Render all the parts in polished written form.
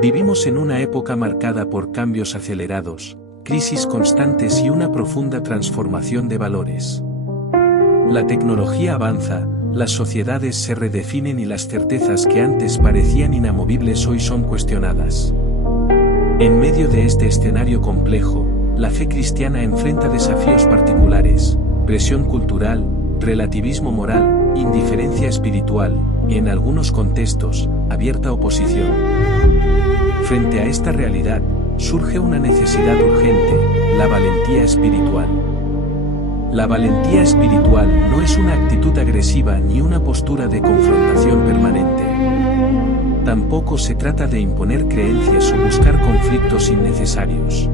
Vivimos en una época marcada por cambios acelerados, crisis constantes y una profunda transformación de valores. La tecnología avanza, las sociedades se redefinen y las certezas que antes parecían inamovibles hoy son cuestionadas. En medio de este escenario complejo, la fe cristiana enfrenta desafíos particulares, presión cultural, relativismo moral, indiferencia espiritual, y en algunos contextos, abierta oposición. Frente a esta realidad, surge una necesidad urgente, la valentía espiritual. La valentía espiritual no es una actitud agresiva ni una postura de confrontación permanente. Tampoco se trata de imponer creencias o buscar conflictos innecesarios.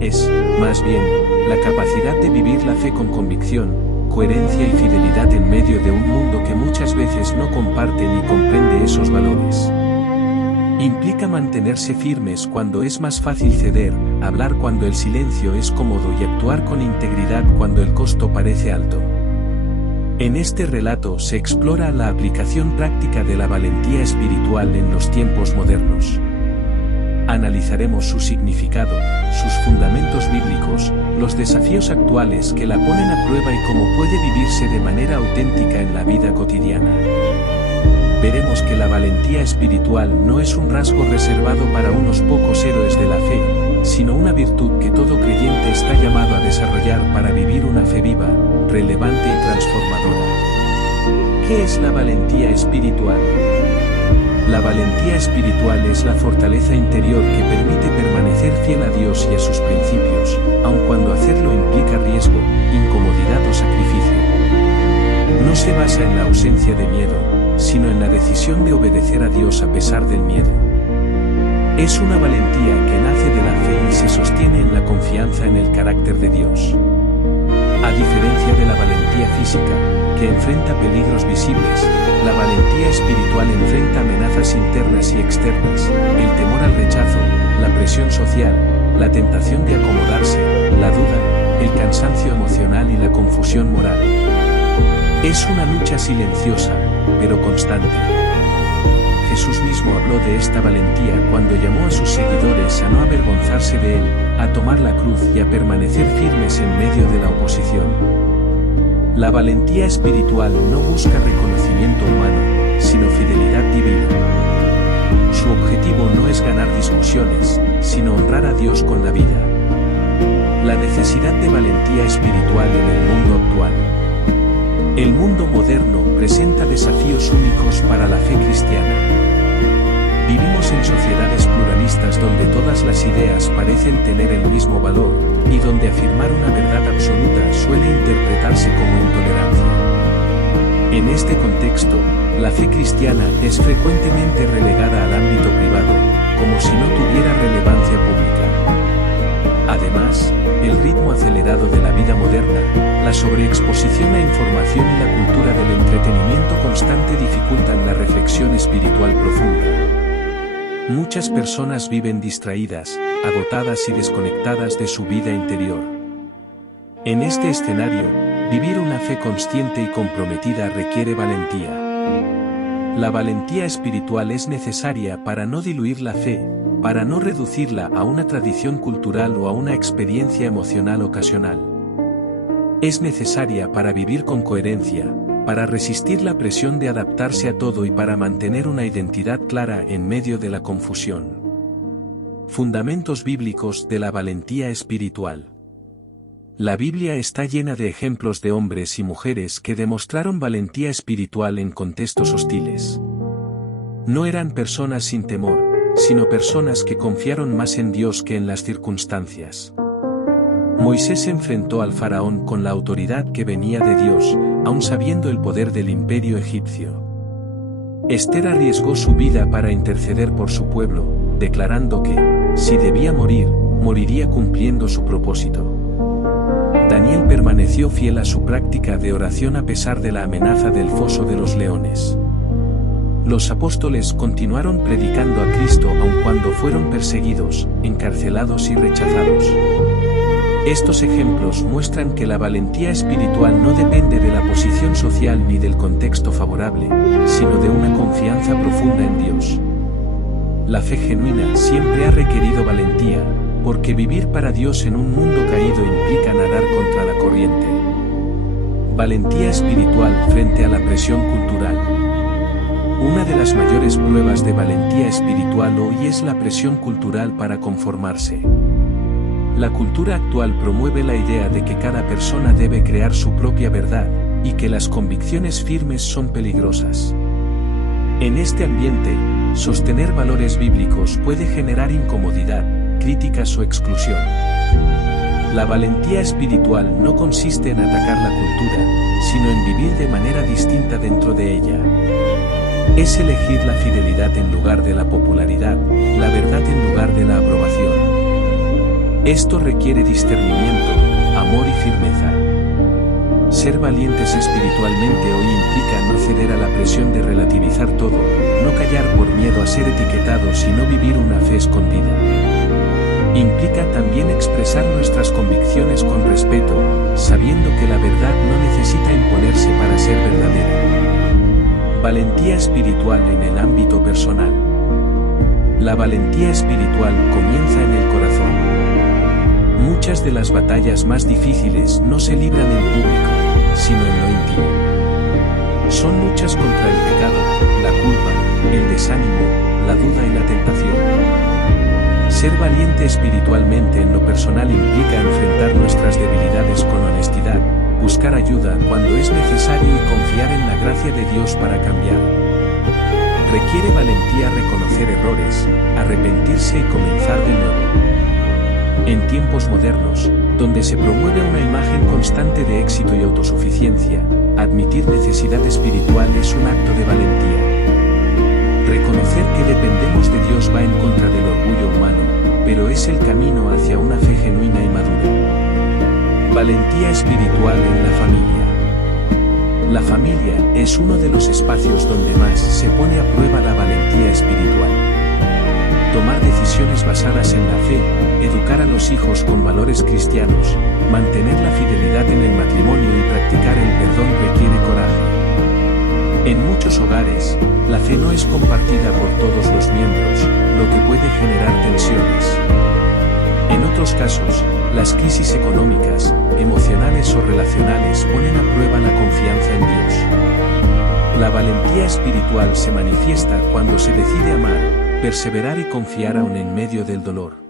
Es, más bien, la capacidad de vivir la fe con convicción, coherencia y fidelidad en medio de un mundo que muchas veces no comparte ni comprende esos valores. Implica mantenerse firmes cuando es más fácil ceder, hablar cuando el silencio es cómodo y actuar con integridad cuando el costo parece alto. En este relato se explora la aplicación práctica de la valentía espiritual en los tiempos modernos. Analizaremos su significado, sus fundamentos bíblicos, los desafíos actuales que la ponen a prueba y cómo puede vivirse de manera auténtica en la vida cotidiana. Veremos que la valentía espiritual no es un rasgo reservado para unos pocos héroes de la fe, sino una virtud que todo creyente está llamado a desarrollar para vivir una fe viva, relevante y transformadora. ¿Qué es la valentía espiritual? La valentía espiritual es la fortaleza interior que permite permanecer fiel a Dios y a sus principios, aun cuando hacerlo implica riesgo, incomodidad o sacrificio. No se basa en la ausencia de miedo, sino en la decisión de obedecer a Dios a pesar del miedo. Es una valentía que nace de la fe y se sostiene en la confianza en el carácter de Dios. A diferencia de la valentía física, que enfrenta peligros visibles, la valentía espiritual enfrenta amenazas internas y externas, el temor al rechazo, la presión social, la tentación de acomodarse, la duda, el cansancio emocional y la confusión moral. Es una lucha silenciosa, pero constante. Jesús mismo habló de esta valentía cuando llamó a sus seguidores a no avergonzarse de él, a tomar la cruz y a permanecer firmes en medio de la oposición. La valentía espiritual no busca reconocimiento humano, sino fidelidad divina. Su objetivo no es ganar discusiones, sino honrar a Dios con la vida. La necesidad de valentía espiritual en el mundo actual. El mundo moderno presenta desafíos únicos para la fe cristiana. Vivimos en sociedades pluralistas donde todas las ideas parecen tener el mismo valor, y donde afirmar una verdad absoluta suele interpretarse como intolerancia. En este contexto, la fe cristiana es frecuentemente relegada al ámbito privado, como si no tuviera relevancia pública. Además, el ritmo acelerado de la vida moderna, la sobreexposición a información y la cultura del entretenimiento constante dificultan la reflexión espiritual profunda. Muchas personas viven distraídas, agotadas y desconectadas de su vida interior. En este escenario, vivir una fe consciente y comprometida requiere valentía. La valentía espiritual es necesaria para no diluir la fe, para no reducirla a una tradición cultural o a una experiencia emocional ocasional. Es necesaria para vivir con coherencia, para resistir la presión de adaptarse a todo y para mantener una identidad clara en medio de la confusión. Fundamentos bíblicos de la valentía espiritual. La Biblia está llena de ejemplos de hombres y mujeres que demostraron valentía espiritual en contextos hostiles. No eran personas sin temor, sino personas que confiaron más en Dios que en las circunstancias. Moisés se enfrentó al faraón con la autoridad que venía de Dios, aun sabiendo el poder del imperio egipcio. Esther arriesgó su vida para interceder por su pueblo, declarando que, si debía morir, moriría cumpliendo su propósito. Daniel permaneció fiel a su práctica de oración a pesar de la amenaza del foso de los leones. Los apóstoles continuaron predicando a Cristo aun cuando fueron perseguidos, encarcelados y rechazados. Estos ejemplos muestran que la valentía espiritual no depende de la posición social ni del contexto favorable, sino de una confianza profunda en Dios. La fe genuina siempre ha requerido valentía, porque vivir para Dios en un mundo caído implica nadar contra la corriente. Valentía espiritual frente a la presión cultural. Una de las mayores pruebas de valentía espiritual hoy es la presión cultural para conformarse. La cultura actual promueve la idea de que cada persona debe crear su propia verdad, y que las convicciones firmes son peligrosas. En este ambiente, sostener valores bíblicos puede generar incomodidad, críticas o exclusión. La valentía espiritual no consiste en atacar la cultura, sino en vivir de manera distinta dentro de ella. Es elegir la fidelidad en lugar de la popularidad, la verdad en lugar de la aprobación. Esto requiere discernimiento, amor y firmeza. Ser valientes espiritualmente hoy implica no ceder a la presión de relativizar todo, no callar por miedo a ser etiquetados y no vivir una fe escondida. Implica también expresar nuestras convicciones con respeto, sabiendo que la verdad no necesita imponerse para ser verdadera. Valentía espiritual en el ámbito personal. La valentía espiritual comienza en el corazón. Muchas de las batallas más difíciles no se libran en público, sino en lo íntimo. Son luchas contra el pecado, la culpa, el desánimo, la duda y la tentación. Ser valiente espiritualmente en lo personal implica enfrentar nuestras debilidades con honestidad, buscar ayuda cuando es necesario y confiar en la gracia de Dios para cambiar. Requiere valentía reconocer errores, arrepentirse y comenzar de nuevo. En tiempos modernos, donde se promueve una imagen constante de éxito y autosuficiencia, admitir necesidad espiritual es un acto de valentía. Reconocer que dependemos de Dios va en contra del orgullo humano, pero es el camino hacia una fe genuina y madura. Valentía espiritual en la familia. La familia es uno de los espacios donde más se pone a prueba la valentía espiritual. Tomar decisiones basadas en la fe, educar a los hijos con valores cristianos, mantener la fidelidad en el matrimonio y practicar el perdón requiere coraje. En muchos hogares, la fe no es compartida por todos los miembros, lo que puede generar tensiones. En otros casos, las crisis económicas, emocionales o relacionales ponen a prueba la confianza en Dios. La valentía espiritual se manifiesta cuando se decide amar, perseverar y confiar aún en medio del dolor.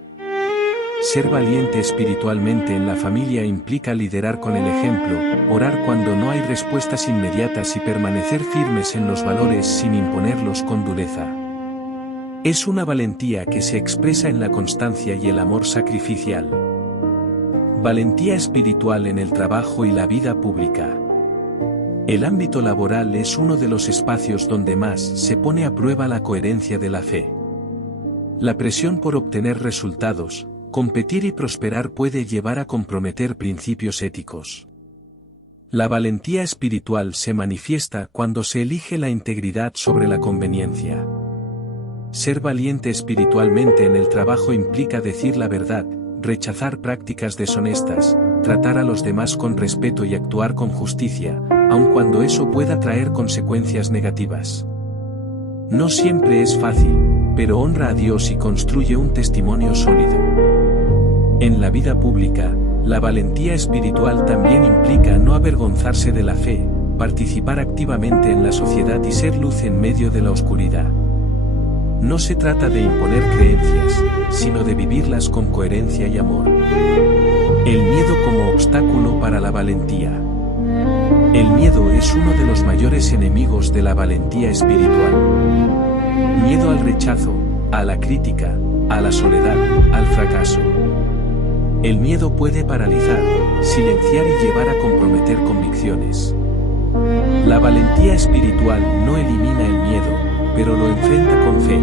Ser valiente espiritualmente en la familia implica liderar con el ejemplo, orar cuando no hay respuestas inmediatas y permanecer firmes en los valores sin imponerlos con dureza. Es una valentía que se expresa en la constancia y el amor sacrificial. Valentía espiritual en el trabajo y la vida pública. El ámbito laboral es uno de los espacios donde más se pone a prueba la coherencia de la fe. La presión por obtener resultados, competir y prosperar puede llevar a comprometer principios éticos. La valentía espiritual se manifiesta cuando se elige la integridad sobre la conveniencia. Ser valiente espiritualmente en el trabajo implica decir la verdad, rechazar prácticas deshonestas, tratar a los demás con respeto y actuar con justicia, aun cuando eso pueda traer consecuencias negativas. No siempre es fácil, pero honra a Dios y construye un testimonio sólido. En la vida pública, la valentía espiritual también implica no avergonzarse de la fe, participar activamente en la sociedad y ser luz en medio de la oscuridad. No se trata de imponer creencias, sino de vivirlas con coherencia y amor. El miedo como obstáculo para la valentía. El miedo es uno de los mayores enemigos de la valentía espiritual. Miedo al rechazo, a la crítica, a la soledad, al fracaso. El miedo puede paralizar, silenciar y llevar a comprometer convicciones. La valentía espiritual no elimina el miedo, pero lo enfrenta con fe.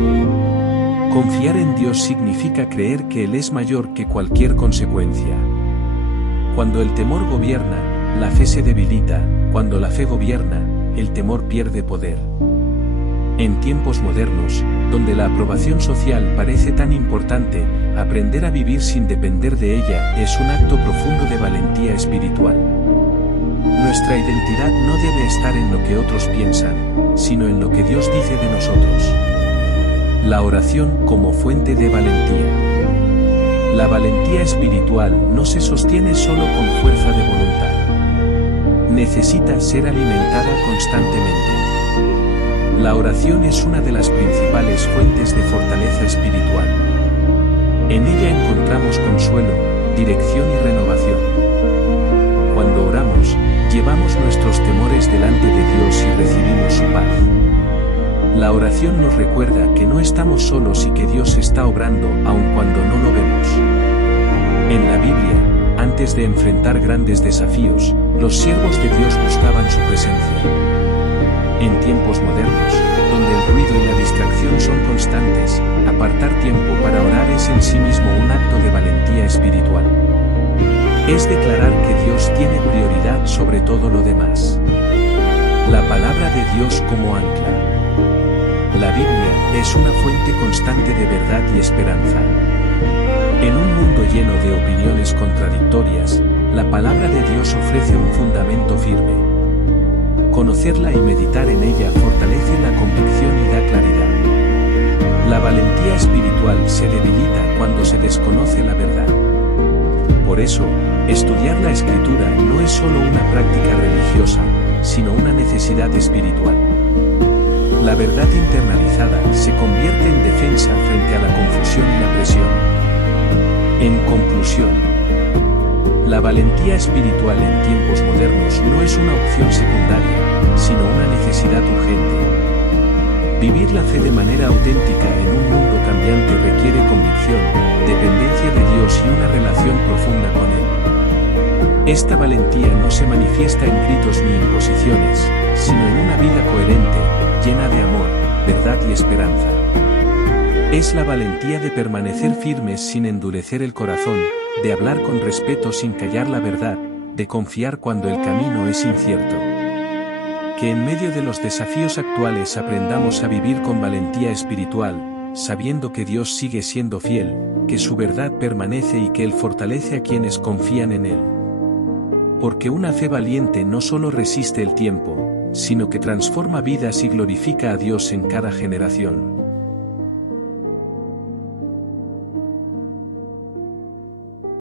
Confiar en Dios significa creer que Él es mayor que cualquier consecuencia. Cuando el temor gobierna, la fe se debilita, cuando la fe gobierna, el temor pierde poder. En tiempos modernos, donde la aprobación social parece tan importante, aprender a vivir sin depender de ella es un acto profundo de valentía espiritual. Nuestra identidad no debe estar en lo que otros piensan, sino en lo que Dios dice de nosotros. La oración como fuente de valentía. La valentía espiritual no se sostiene solo con fuerza de voluntad. Necesita ser alimentada constantemente. La oración es una de las principales fuentes de fortaleza espiritual. En ella encontramos consuelo, dirección y renovación. Cuando oramos, llevamos nuestros temores delante de Dios y recibimos su paz. La oración nos recuerda que no estamos solos y que Dios está obrando aun cuando no lo vemos. En la Biblia, antes de enfrentar grandes desafíos, los siervos de Dios buscaban su presencia. En tiempos modernos, donde el ruido y la distracción son constantes, apartar tiempo para orar es en sí mismo un acto de valentía espiritual. Es declarar que Dios tiene prioridad sobre todo lo demás. La palabra de Dios como ancla. La Biblia es una fuente constante de verdad y esperanza. En un mundo lleno de opiniones contradictorias, la palabra de Dios ofrece un fundamento firme. Conocerla y meditar en ella fortalece la convicción y da claridad. La valentía espiritual se debilita cuando se desconoce la verdad. Por eso, estudiar la Escritura no es solo una práctica religiosa, sino una necesidad espiritual. La verdad internalizada se convierte en defensa frente a la confusión y la presión. En conclusión, la valentía espiritual en tiempos modernos no es una opción secundaria, sino una necesidad urgente. Vivir la fe de manera auténtica en un mundo cambiante requiere convicción, dependencia de Dios y una relación profunda con Él. Esta valentía no se manifiesta en gritos ni imposiciones, sino en una vida coherente, llena de amor, verdad y esperanza. Es la valentía de permanecer firmes sin endurecer el corazón, de hablar con respeto sin callar la verdad, de confiar cuando el camino es incierto. Que en medio de los desafíos actuales aprendamos a vivir con valentía espiritual, sabiendo que Dios sigue siendo fiel, que su verdad permanece y que Él fortalece a quienes confían en Él. Porque una fe valiente no solo resiste el tiempo, sino que transforma vidas y glorifica a Dios en cada generación.